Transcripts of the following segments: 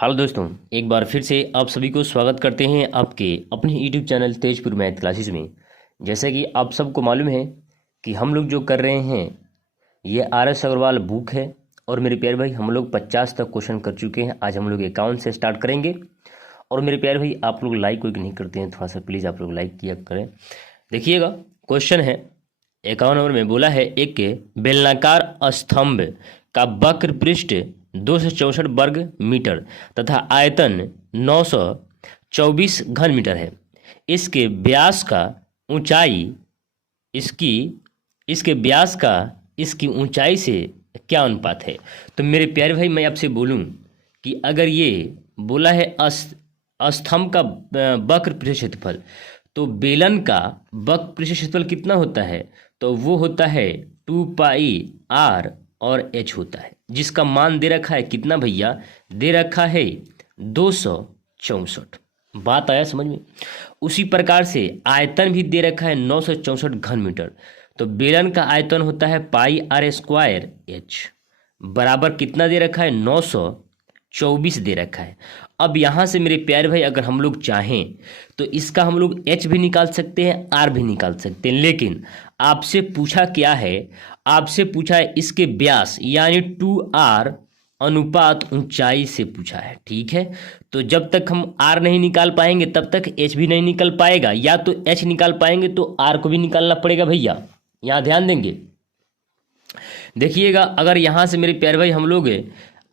Hello दोस्तों, एक बार फिर से आप सभी को स्वागत करते हैं आपके अपने YouTube channel Tezpur math classes में। जैसे कि आप सबको मालूम है कि हम लोग जो कर रहे हैं ये RS अग्रवाल बुक है। और मेरे प्यारे भाई, हम लोग 50 तक क्वेश्चन कर चुके हैं। आज हम लोग 51 से स्टार्ट करेंगे। और मेरे प्यारे भाई, आप लोग लाइक कोई नहीं करते हैं, थोड़ा सा प्लीज़ आप लोग लाइक किया करें। देखिएगा, क्वेश्चन है 51 नंबर में बोला है, एक बेलनाकार स्तंभ का वक्र पृष्ठ 264 वर्ग मीटर तथा आयतन 924 घन मीटर है। इसके व्यास का ऊंचाई इसके व्यास का इसकी ऊंचाई से क्या अनुपात है। तो मेरे प्यारे भाई, मैं आपसे बोलूं कि अगर ये बोला है स्तंभ का वक्र पृष्ठ क्षेत्रफल, तो बेलन का वक्र पृष्ठ क्षेत्रफल कितना होता है? तो वो होता है 2 पाई r और h होता है, जिसका मान दे रखा है कितना भैया? दे रखा है 264। बात आया समझ में? उसी प्रकार से आयतन भी दे रखा है 964 घन मीटर। तो बेलन का आयतन होता है पाई r स्क्वायर h, बराबर कितना दे रखा है? 924 दे रखा है। अब यहाँ से मेरे प्यारे भाई, अगर हम लोग चाहें तो इसका हम लोग h भी निकाल सकते हैं, r भी निकाल सकते हैं। लेकिन आपसे पूछा क्या है? आपसे पूछा है इसके व्यास यानी 2r अनुपात ऊंचाई से पूछा है। ठीक है, तो जब तक हम r नहीं निकाल पाएंगे तब तक h भी नहीं निकल पाएगा। या तो h निकाल पाएंगे तो r को भी निकालना पड़ेगा भैया। यहाँ ध्यान देंगे, देखिएगा, अगर यहाँ से मेरे प्यारे भाई हम लोग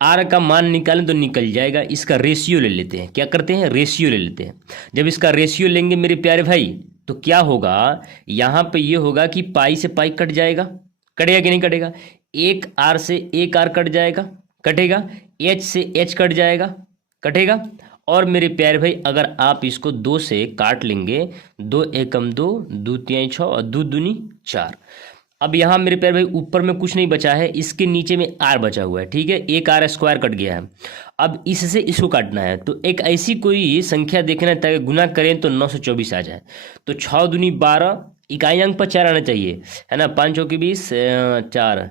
आर का मान निकालें तो निकल जाएगा। इसका रेशियो ले लेते हैं। क्या करते हैं? रेशियो ले लेते हैं। जब इसका रेशियो लेंगे मेरे प्यारे भाई, तो क्या होगा? यहाँ पे ये होगा कि पाई से पाई कट जाएगा। कटेगा कि नहीं कटेगा? एक आर से एक आर कट जाएगा, कटेगा। एच से एच कट जाएगा, कटेगा। और मेरे प्यारे भाई, अगर आप इसको 2 से काट लेंगे, 2 एकम 2, 2 तिहाई 6 और 2 दूनी 4। अब यहाँ मेरे प्यारे भाई ऊपर में कुछ नहीं बचा है, इसके नीचे में r बचा हुआ है। ठीक है, एक r स्क्वायर कट गया है। अब इससे इसको काटना है, तो एक ऐसी कोई संख्या देखना है ताकि गुना करें तो 924 आ जाए। तो 6 दूनी 12, इकाई अंक पर 4 आना चाहिए, है ना। 5 चौकी 20, 4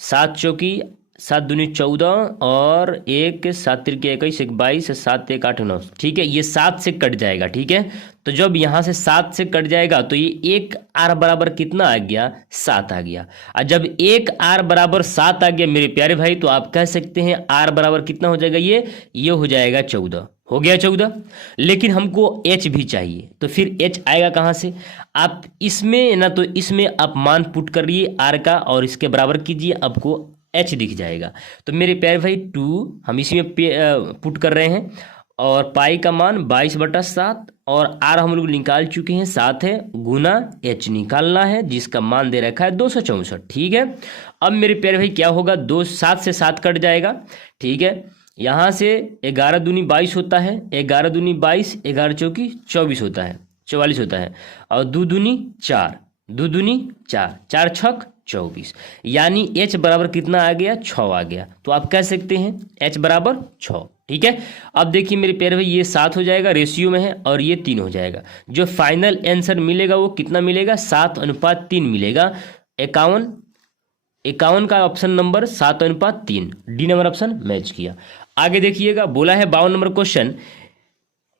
7 चौकी 7 दूनी 14 और 1 7 तिरके 21, 1 22, 7 1 8 9। ठीक है, ये 7 से कट जाएगा। ठीक है, तो जब यहाँ से 7 से कट जाएगा तो ये एक r बराबर कितना आ गया? 7 आ गया। और जब एक r बराबर 7 आ गया मेरे प्यारे भाई, तो आप कह सकते हैं r बराबर कितना हो जाएगा? ये हो जाएगा 14। हो गया 14। लेकिन हमको h भी चाहिए, तो फिर h आएगा कहाँ से? आप इसमें ना, तो इसमें आप मान पुट करिए r का और इसके बराबर कीजिए, आपको h दिख जाएगा। तो मेरे प्यारे भाई 2 हम इसी में पुट कर रहे हैं। और पाई का मान 22/7 और r हम लोग निकाल चुके हैं 7 है, गुना h निकालना है जिसका मान दे रखा है 264। ठीक है, अब मेरे प्यारे भाई क्या होगा? 7 से 7 कट जाएगा। ठीक है, यहाँ से 11 दूनी 22 होता है, 11 दूनी 22, 11 चौकी 24 होता है, 44 होता है। और 2 दूनी 4, 2 दूनी 4, 4 छक 24, यानी h बराबर कितना आ गया? 6 आ गया। तो आप कह सकते हैं h बराबर 6। ठीक है, अब देखिए मेरे प्यारे भाई, ये 7 हो जाएगा, रेशियो में है, और ये 3 हो जाएगा। जो फाइनल आंसर मिलेगा वो कितना मिलेगा? 7:3 मिलेगा। 51 का option number 7:3, D number option match किया। आगे देखिएगा, बोला है 52 नंबर क्वेश्चन,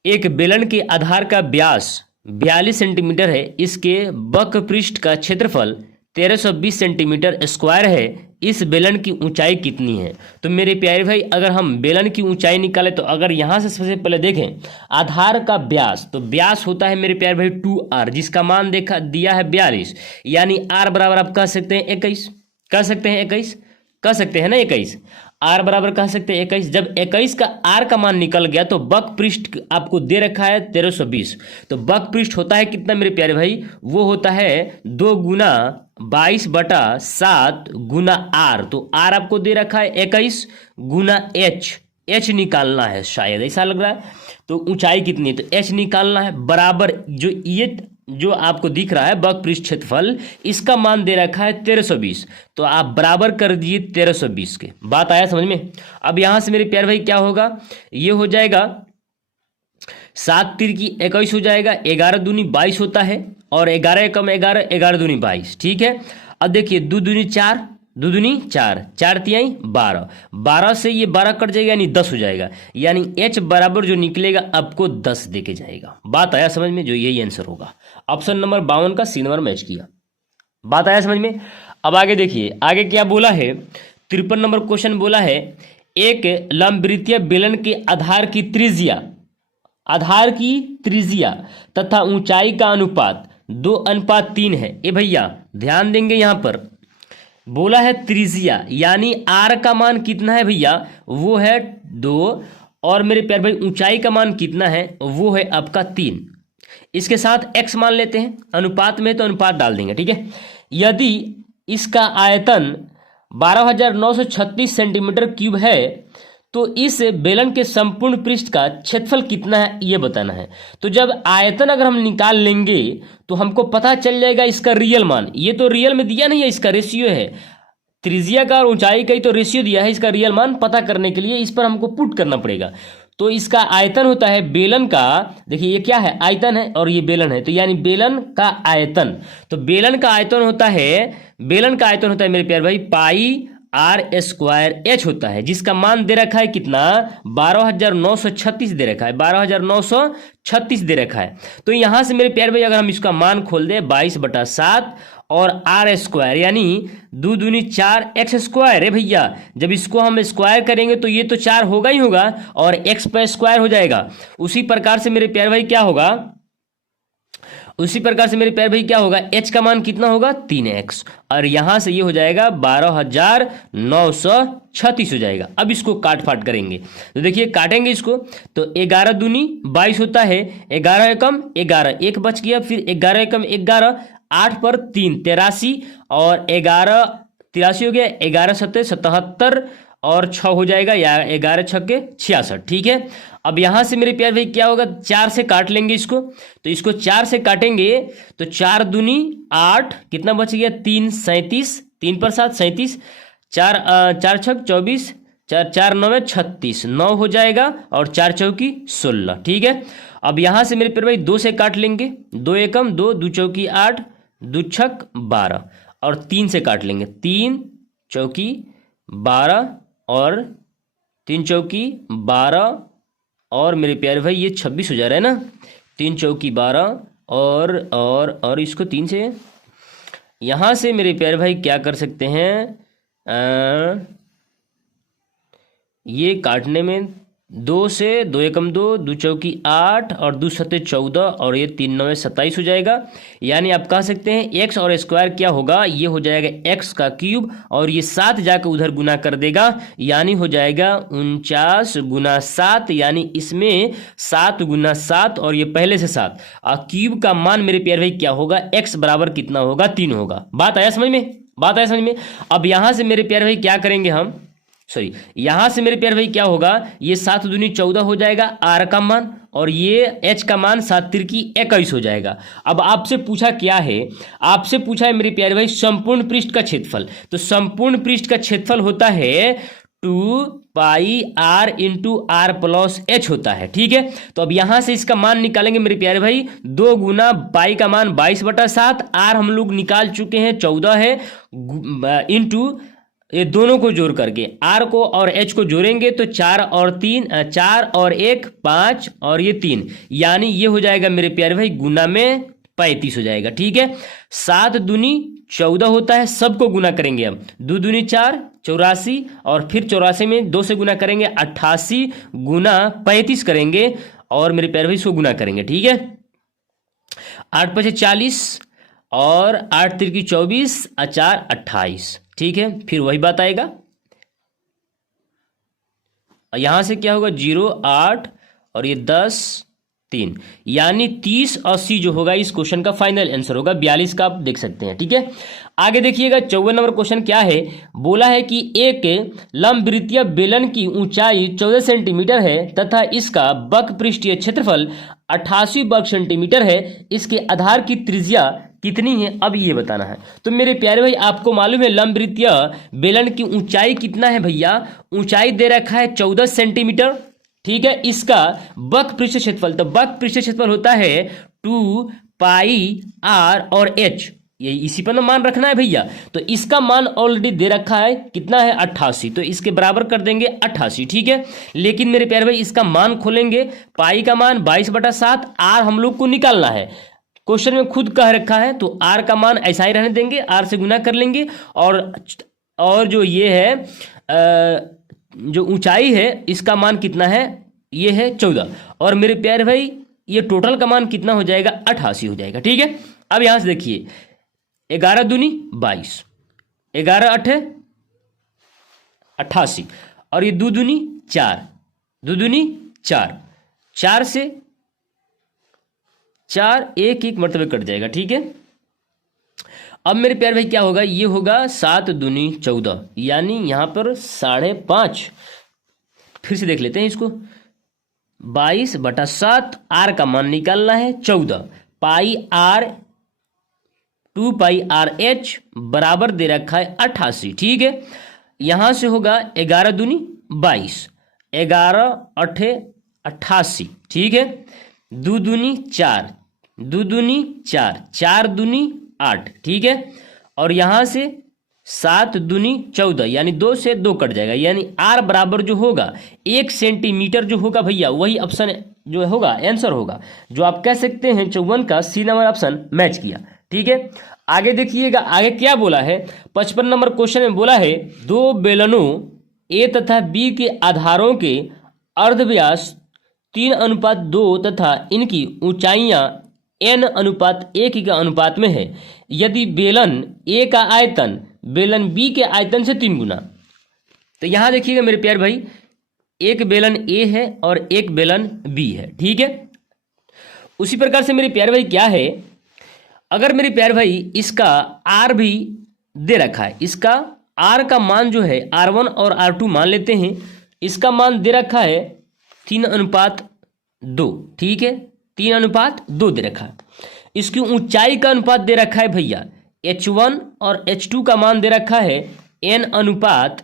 एक बेलन के आधार का व्यास 42 सेंटीमीटर है, इसके वक्र पृष्ठ का क्षेत्रफल 1320 सेंटीमीटर स्क्वायर है, इस बेलन की ऊंचाई कितनी है? तो मेरे प्यारे भाई, अगर हम बेलन की ऊंचाई निकालें तो अगर यहाँ से सबसे पहले देखें आधार का व्यास, तो व्यास होता है मेरे प्यारे भाई 2r, जिसका मान देखा दिया है 42, यानी r बराबर आप कह सकते हैं 21। कह सकते हैं 21, कह सकते हैं ना 21। r बराबर कह सकते हैं 21। जब 21 का r का मान निकल गया तो वक्र पृष्ठ आपको दे रखा है 1320। तो वक्र पृष्ठ होता है कितना मेरे प्यारे भाई? वो होता है 2 गुना 22/7 गुना r। तो r आपको दे रखा है 21 गुना h निकालना है, शायद ऐसा लग रहा है। तो ऊंचाई कितनी है? तो h निकालना है, बराबर जो आपको दिख रहा है वक्र पृष्ठ क्षेत्रफल, इसका मान दे रखा है 1320। तो आप बराबर कर दिए 1320 के। बात आया समझ में? अब यहां से मेरे प्यारे भाई क्या होगा? ये हो जाएगा 7 तिरकी 21 हो जाएगा, 11 दूनी 22 होता है, और 11 एकम 11, 11 दूनी 22। ठीक है, अब देखिए 2 दूनी 4, दो दूनी 4, 4 तिहाई 12, 12 से ये 12 कट जाएगा यानी 10 हो जाएगा, यानी H बराबर जो निकलेगा आपको 10 देके जाएगा। बात आया समझ में? जो यही आंसर होगा। ऑप्शन नंबर 52 का सी नंबर मैच किया। बात आया समझ में? अब आगे देखिए, आगे क्या बोला है, 53 नंबर क्वेश्चन बोला है, एक लंबवृत्तीय बेलन के आधार की त्रिज्या तथा ऊंचाई का अनुपात 2:3 है। ए भैया ध्यान देंगे, यहां पर बोला है त्रिज्या, यानी आर का मान कितना है भैया, वो है 2, और मेरे प्यारे भाई ऊंचाई का मान कितना है, वो है आपका 3। इसके साथ x मान लेते हैं, अनुपात में तो अनुपात डाल देंगे, ठीक है। यदि इसका आयतन 12,936 सेंटीमीटर क्यूब है तो इस बेलन के संपूर्ण पृष्ठ का क्षेत्रफल कितना है ये बताना है। तो जब आयतन अगर हम निकाल लेंगे तो हमको पता चल जाएगा इसका रियल मान। ये तो रियल में दिया नहीं है, इसका रेशियो है, त्रिज्या का और ऊंचाई का ही तो रेशियो दिया है। इसका रियल मान पता करने के लिए इस पर हमको पुट करना पड़ेगा। तो इसका आयतन होता है बेलन का, देखिए ये क्या है, आयतन है और ये बेलन है, तो यानी बेलन का आयतन, तो बेलन का आयतन होता है मेरे प्यारे भाई पाई आर स्क्वायर एच होता है, जिसका मान दे रखा है कितना, 12,936 दे रखा है, 12,936 दे रखा है। तो यहां से मेरे प्यारे भाई अगर हम इसका मान खोल दें 22/7 और आर स्क्वायर यानी 2 दूनी 4 एक्स स्क्वायर है भैया। जब इसको हम स्क्वायर करेंगे तो ये तो 4 होगा ही होगा और एक्स पर स्क्वायर हो जाएगा। उसी प्रकार से मेरे प्यारे भाई क्या होगा, एच का मान कितना होगा 3x, और यहां से ये हो जाएगा 12,936 हो जाएगा। अब इसको काट फाट करेंगे तो देखिए काटेंगे इसको तो 11 दूनी 22 होता है, 11 एकम 11, एक बच गया, फिर 11 एकम 11, 8 पर 3 83 और 11 83 हो गया, 11 7 77 और 6 हो जाएगा, या 11 6 66, ठीक है। अब यहां से मेरे प्यारे भाई क्या होगा, 4 से काट लेंगे इसको, तो इसको 4 से काटेंगे तो 4 दूनी 8, कितना बच गया 3 37, 3 पर 7 37, 4 6 24, 4 4 9 36, 9 हो जाएगा और 4 चौकी 16, ठीक है। अब यहां से मेरे प्यारे भाई 2 से काट लेंगे, 2 एकम 2, 2 चौकी 8, 2 छक 12 और 3 से काट लेंगे, 3 चौकी 12 और 3 चौकी 12 और मेरे प्यारे भाई ये 26 हो जा रहा है ना, 3 चौकी 12 और इसको 3 से, यहां से मेरे प्यारे भाई क्या कर सकते हैं, ये काटने में 2 से 2 एकम 2, 2 चौकी 8 और 2 सत्ते 14 और ये 3 9 27 हो जाएगा। यानी आप कह सकते हैं एक्स और स्क्वायर क्या होगा, ये हो जाएगा एक्स का क्यूब और ये 7 जाकर उधर गुना कर देगा, यानी हो जाएगा 49 गुना 7, यानी इसमें 7 गुना 7 और ये पहले से 7 और क्यूब का मान मेरे प्यारे भाई क्या होगा, एक्स बराबर कितना होगा 3 होगा। बात आया समझ में? अब यहां से मेरे प्यारे भाई क्या करेंगे हम, यहां से मेरे प्यारे भाई क्या होगा, ये 7 दूनी 14 हो जाएगा आर का मान और ये एच का मान 7 तिरकी 21 हो जाएगा। अब आपसे पूछा क्या है, आपसे पूछा है मेरे प्यारे भाई संपूर्ण पृष्ठ का क्षेत्रफल। तो संपूर्ण पृष्ठ का क्षेत्रफल होता है 2 pi R into R plus H होता है, ठीक है। तो अब यहां से इसका मान निकालेंगे मेरे प्यारे भाई, 2 गुना पाई का मान 22/7, आर हम लोग निकाल चुके हैं 14 है, इंटू ये दोनों को जोड़ करके आर को और एच को जोड़ेंगे तो 4 और 1 5 और ये 3, यानी ये हो जाएगा मेरे प्यारे भाई गुना में 35 हो जाएगा, ठीक है। 7 दूनी 14 होता है, सबको गुना करेंगे हम, 2 दूनी 4 84 और फिर 84 में 2 से गुना करेंगे 88 गुना 35 करेंगे और मेरे प्यारे भाई इसको गुना करेंगे, ठीक है। 8 5 40 और 8 तिरकी 24 और 4 28, ठीक है। फिर वही बात आएगा, यहां से क्या होगा 0 8 और ये 10 3, यानी 30 80 जो होगा इस क्वेश्चन का फाइनल आंसर होगा। 42 का आप देख सकते हैं, ठीक है। आगे देखिएगा 54 नंबर क्वेश्चन क्या है, बोला है कि एक लंबवृत्तीय बेलन की ऊंचाई 14 सेंटीमीटर है तथा इसका वक्र पृष्ठीय क्षेत्रफल 88 वर्ग सेंटीमीटर है, इसके आधार की त्रिज्या कितनी है, अब ये बताना है। तो मेरे प्यारे भाई आपको मालूम है लंबवृत्तीय बेलन की ऊंचाई कितना है भैया, ऊंचाई दे रखा है 14 सेंटीमीटर, ठीक है। इसका वक्र पृष्ठ क्षेत्रफल, तो वक्र पृष्ठ क्षेत्रफल होता है 2 पाई आर और एच, ये इसी पर ना मान रखना है भैया। तो इसका मान ऑलरेडी दे रखा है, कितना है 88, तो इसके बराबर कर देंगे 88, ठीक है। लेकिन मेरे प्यारे भाई इसका मान खोलेंगे, पाई का मान 22/7, आर हम लोग को निकालना है, क्वेश्चन में खुद कह रखा है, तो आर का मान ऐसा ही रहने देंगे, आर से गुना कर लेंगे। और जो ये है जो ऊंचाई है इसका मान कितना है, ये है 14, और मेरे प्यारे भाई ये टोटल का मान कितना हो जाएगा 88 हो जाएगा, ठीक है। अब यहां से देखिए 11 दूनी 22, 11 8 88, और ये 2 दूनी 4, 2 दूनी 4, 4 से 4 1 मरतबे कट जाएगा, ठीक है। अब मेरे प्यारे भाई क्या होगा, ये होगा 7 दूनी 14, यानी यहां पर 5.5, फिर से देख लेते हैं इसको, 22/7, आर का मान निकालना है 14, पाई आर 2 पाई आर एच बराबर दे रखा है 88, ठीक है। यहां से होगा 11 दूनी 22, 11 8 88, ठीक है। 2 दूनी 4, 2 दूनी 4, 4 दूनी 8, ठीक है। और यहां से 7 दूनी 14, यानी 2 से 2 कट जाएगा, यानी आर बराबर जो होगा 1 सेंटीमीटर जो होगा भैया, वही ऑप्शन जो होगा आंसर होगा, जो आप कह सकते हैं 54 का सी नंबर ऑप्शन मैच किया, ठीक है। आगे देखिएगा, आगे क्या बोला है, 55 नंबर क्वेश्चन में बोला है 2 बेलनों ए तथा बी के आधारों के अर्धव्यास 3:2 तथा इनकी ऊंचाइयां n:1 के अनुपात में है। यदि बेलन ए का आयतन बेलन बी के आयतन से 3 गुना, तो यहां देखिएगा मेरे प्यारे भाई, एक बेलन ए है और एक बेलन बी है, ठीक है। उसी प्रकार से मेरे प्यारे भाई क्या है, अगर मेरे प्यारे भाई इसका आर भी दे रखा है, इसका आर का मान जो है R1 और R2 मान लेते हैं, इसका मान दे रखा है 3:2, ठीक है, 3:2 दे रखा है। इसकी ऊंचाई का अनुपात दे रखा है भैया H1 और H2 का मान दे रखा है n:1,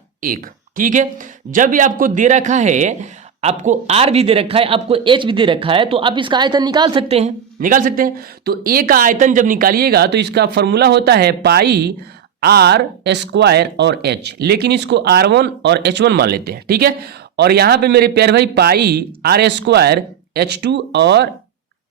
ठीक है। जब भी आपको दे रखा है, आपको R भी दे रखा है, आपको H भी दे रखा है, तो आप इसका आयतन निकाल सकते हैं। तो A का आयतन जब निकालिएगा तो इसका फॉर्मूला होता है पाई R² और H, लेकिन इसको R1 और H1 मान लेते हैं, ठीक है। और यहाँ पे मेरे प्यारे भाई पाई R² H2 और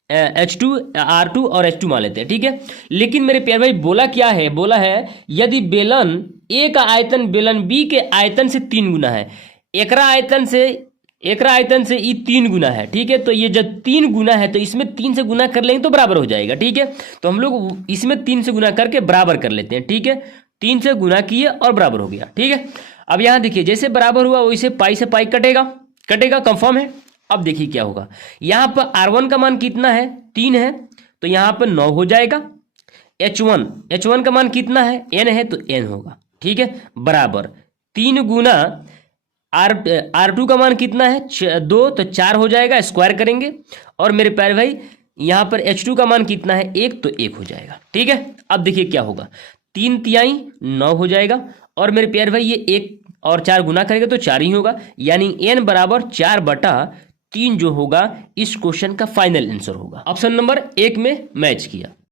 H2 R2 और H2 मान लेते हैं, ठीक है। लेकिन मेरे प्यारे भाई बोला क्या है, बोला है यदि बेलन A का आयतन बेलन B के आयतन से 3 गुना है, एकरा आयतन से ये 3 गुना है, ठीक है। तो ये जब 3 गुना है तो इसमें 3 से गुना कर लेंगे तो बराबर हो जाएगा, ठीक है। तो हम लोग इसमें 3 से गुना करके बराबर कर लेते हैं, ठीक है। 3 से गुना किए और बराबर हो गया, ठीक है। अब यहाँ देखिए जैसे बराबर हुआ वैसे पाई से पाई कटेगा, कंफर्म है। अब देखिए क्या होगा, यहाँ पर R1 का मान कितना है 3 है, तो यहाँ पर 9 हो जाएगा। H1 का मान कितना है n है, तो n होगा, ठीक है, बराबर 3 गुना R2 का मान कितना है 2, तो 4 हो जाएगा, स्क्वायर करेंगे। और मेरे प्यारे भाई यहाँ पर H2 का मान कितना है 1, तो 1 हो जाएगा, ठीक है। अब देखिए क्या होगा, 3 तिहाई 9 हो जाएगा, और मेरे प्यारे भाई ये 1 और 4 गुना करेंगे तो 4 ही होगा, यानी n बराबर 4/3 जो होगा इस क्वेश्चन का फाइनल आंसर होगा। ऑप्शन नंबर 1 में मैच किया।